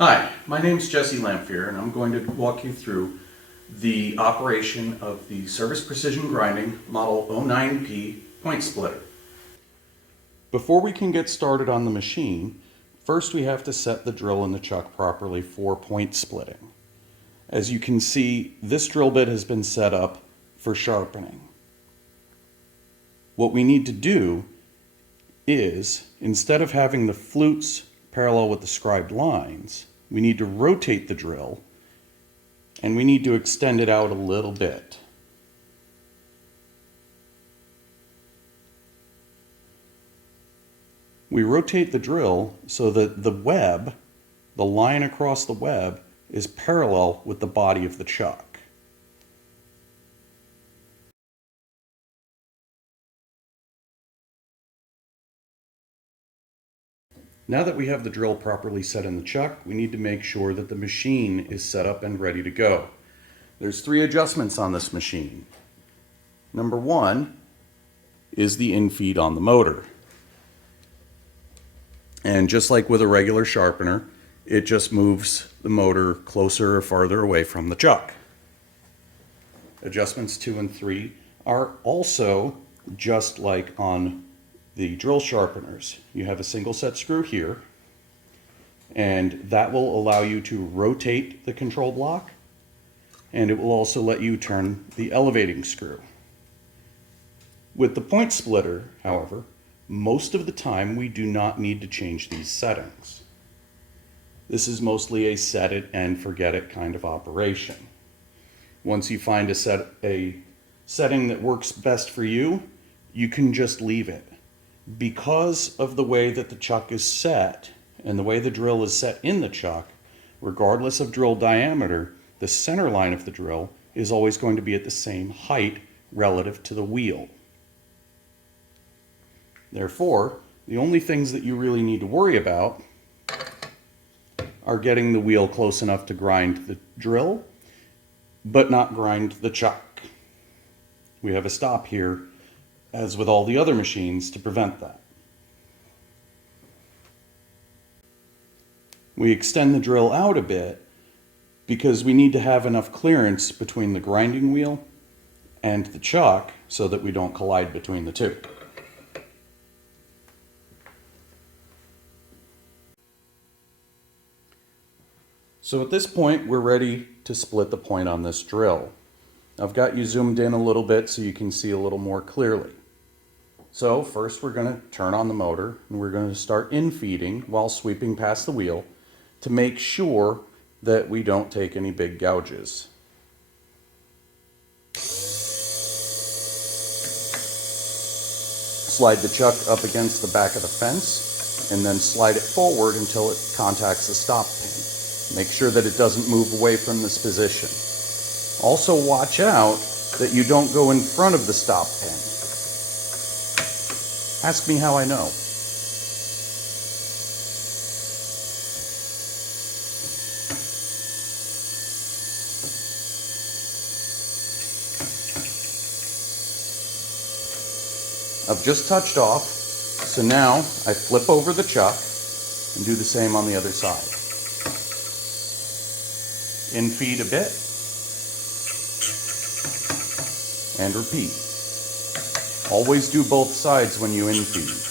Hi, my name is Jesse Lamphere, and I'm going to walk you through the operation of the Service Precision Grinding Model 09P point splitter. Before we can get started on the machine, first we have to set the drill and the chuck properly for point splitting. As you can see, this drill bit has been set up for sharpening. What we need to do is, instead of having the flutes parallel with the scribed lines, we need to rotate the drill and we need to extend it out a little bit. We rotate the drill so that the web, the line across the web, is parallel with the body of the chuck. Now that we have the drill properly set in the chuck, we need to make sure that the machine is set up and ready to go. There's 3 adjustments on this machine. Number 1 is the infeed on the motor. And just like with a regular sharpener, it just moves the motor closer or farther away from the chuck. Adjustments 2 and 3 are also just like on the drill sharpeners. You have a single set screw here, and that will allow you to rotate the control block, and it will also let you turn the elevating screw. With the point splitter, however, most of the time we do not need to change these settings. This is mostly a set it and forget it kind of operation. Once you find a setting that works best for you, you can just leave it. Because of the way that the chuck is set and the way the drill is set in the chuck, regardless of drill diameter, the center line of the drill is always going to be at the same height relative to the wheel. Therefore, the only things that you really need to worry about are getting the wheel close enough to grind the drill, but not grind the chuck. We have a stop here, as with all the other machines, to prevent that. We extend the drill out a bit because we need to have enough clearance between the grinding wheel and the chuck so that we don't collide between the two. So at this point, we're ready to split the point on this drill. I've got you zoomed in a little bit so you can see a little more clearly. So first we're going to turn on the motor and we're going to start infeeding while sweeping past the wheel to make sure that we don't take any big gouges. Slide the chuck up against the back of the fence and then slide it forward until it contacts the stop pin. Make sure that it doesn't move away from this position. Also watch out that you don't go in front of the stop pin. Ask me how I know. I've just touched off, so now I flip over the chuck and do the same on the other side. Infeed a bit and repeat. Always do both sides when you infeed.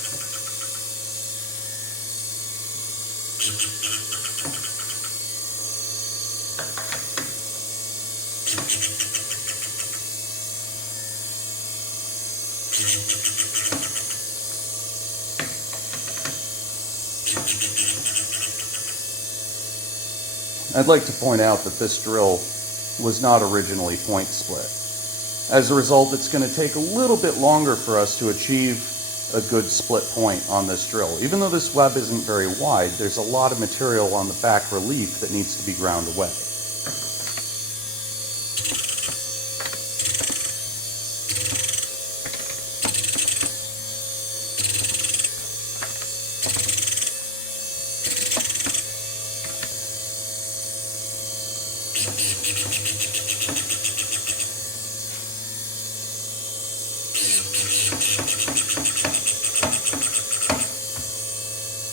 I'd like to point out that this drill was not originally point split. As a result, it's going to take a little bit longer for us to achieve a good split point on this drill. Even though this web isn't very wide, there's a lot of material on the back relief that needs to be ground away.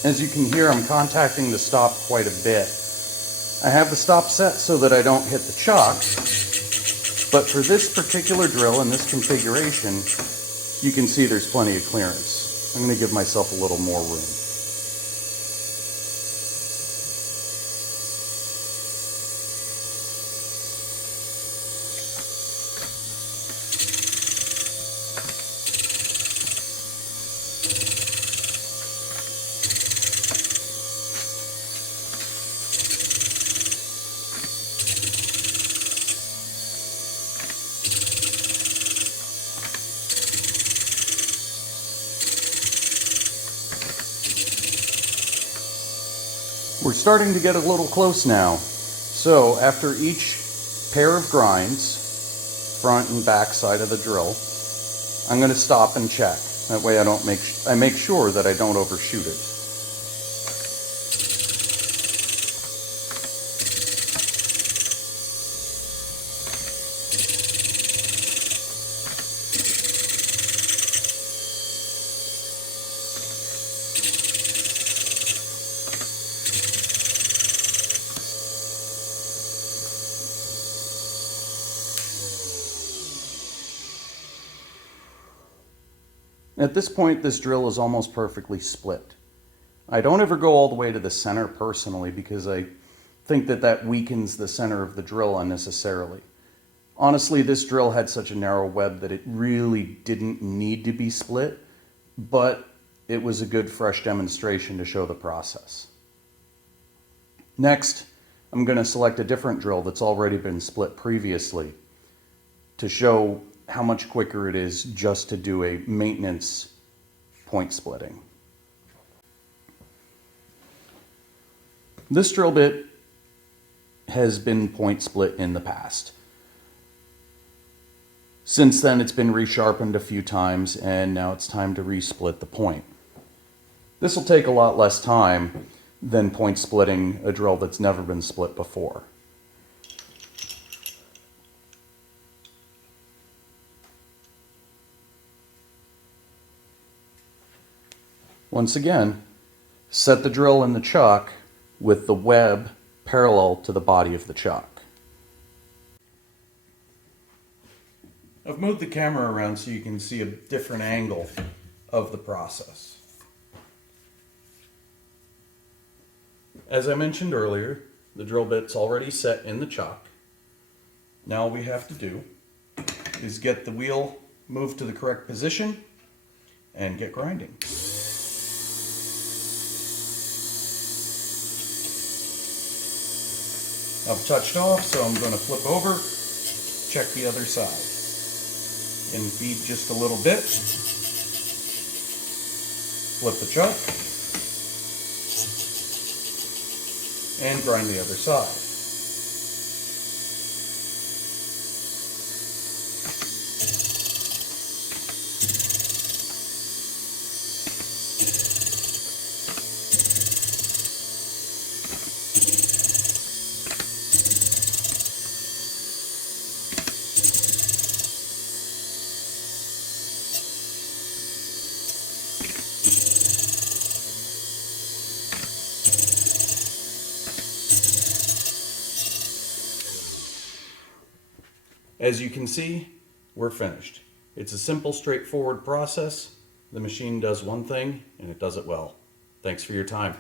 As you can hear, I'm contacting the stop quite a bit I have the stop set so that I don't hit the chuck, but for this particular drill in this configuration, you can see there's plenty of clearance. I'm going to give myself a little more room. We're starting to get a little close now. So after each pair of grinds, front and back side of the drill, I'm going to stop and check. That way I make sure that I don't overshoot it. At this point, this drill is almost perfectly split. I don't ever go all the way to the center personally because I think that weakens the center of the drill unnecessarily. Honestly, this drill had such a narrow web that it really didn't need to be split, but it was a good fresh demonstration to show the process. Next, I'm going to select a different drill that's already been split previously to show how much quicker it is just to do a maintenance point splitting. This drill bit has been point split in the past. Since then, it's been resharpened a few times, and now it's time to resplit the point. This will take a lot less time than point splitting a drill that's never been split before. Once again, set the drill in the chuck with the web parallel to the body of the chuck. I've moved the camera around so you can see a different angle of the process. As I mentioned earlier, the drill bit's already set in the chuck. Now all we have to do is get the wheel moved to the correct position and get grinding. I've touched off, so I'm going to flip over, check the other side, and feed just a little bit. Flip the chuck, and grind the other side. As you can see, we're finished. It's a simple, straightforward process. The machine does one thing, and it does it well. Thanks for your time.